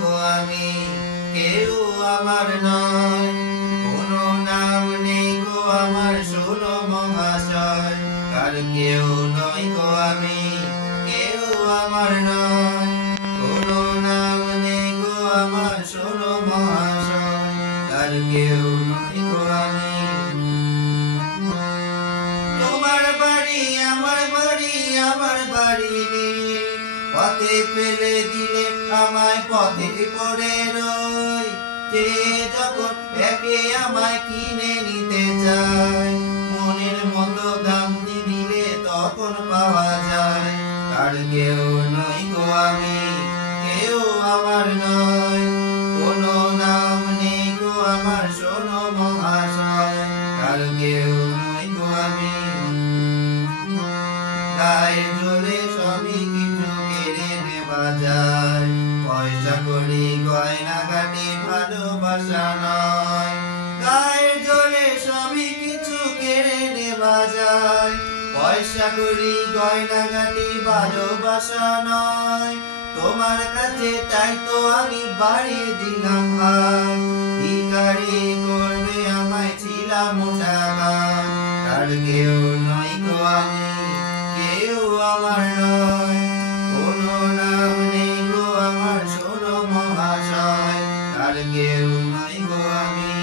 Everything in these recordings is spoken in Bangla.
তো আমি কেউ আমার নয়, কোনো নাম নেই গো আমার, শোনো মহাশয়। কার কেউ নয় গো আমি, কেউ আমার নয়, কোনো নাম নেই গো আমার, শোনো মহাশয়। কার কেউ নয় গো আমি। তোমার বাড়ি আমার বাড়ি, আমার বাড়ি নেই, পথে ফেলে দিলে আমায় পথে পড়ে রই। যে যখন একে আমায় কিনে নিতে চায়, মনের মতো দাম দিলে তখন পাওয়া যায়। কার কেউ নই গো আমি, কেউ আমার নয়, কোনো নাম নেই গো আমার, শোনো মহাশয়। কার কেউ নই গো আমি। গায়ের জোরে সবই কিছু কেড়ে নেওয়া যায়, পয়সা করি গয়না গাটি ভালোবাসা নয়। গায়ের জোরে সবই কিছু কেড়ে নেওয়া যায়, পয়সা করি গয়না গাটি ভালোবাসা নয়। তোমার কাছে তাই তো আমি বাড়িয়ে দিলাম হাত, ভিখারি করবে আমায় ছিলাম টাকায়। কার কেউ নয় গো আমি, কেউ আমার নয়, কোনো নাম নেই গো আমার, শোনো মহাশয়। কার কেউ নয় গো আমি।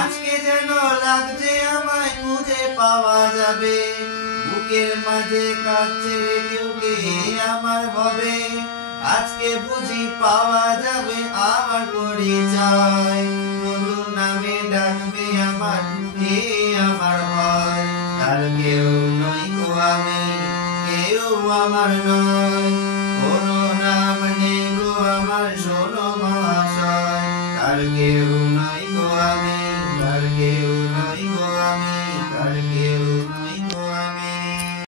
আজকে যেন লাগছে আমায় খুঁজে পাওয়া যাবে, বুকের মাঝে কাছে কেউ কে আমার হবে। আজকে বুঝি পাওয়া যাবে আমার পরিচয়, নতুন নামে ডাকবে আমার, কে আমার হয়। কার কেউ নয় গো আমি, কেউ আমার নয়, কোনো নাম নেই গো আমার, শোনো মহাশয়। কার কেউ নয়।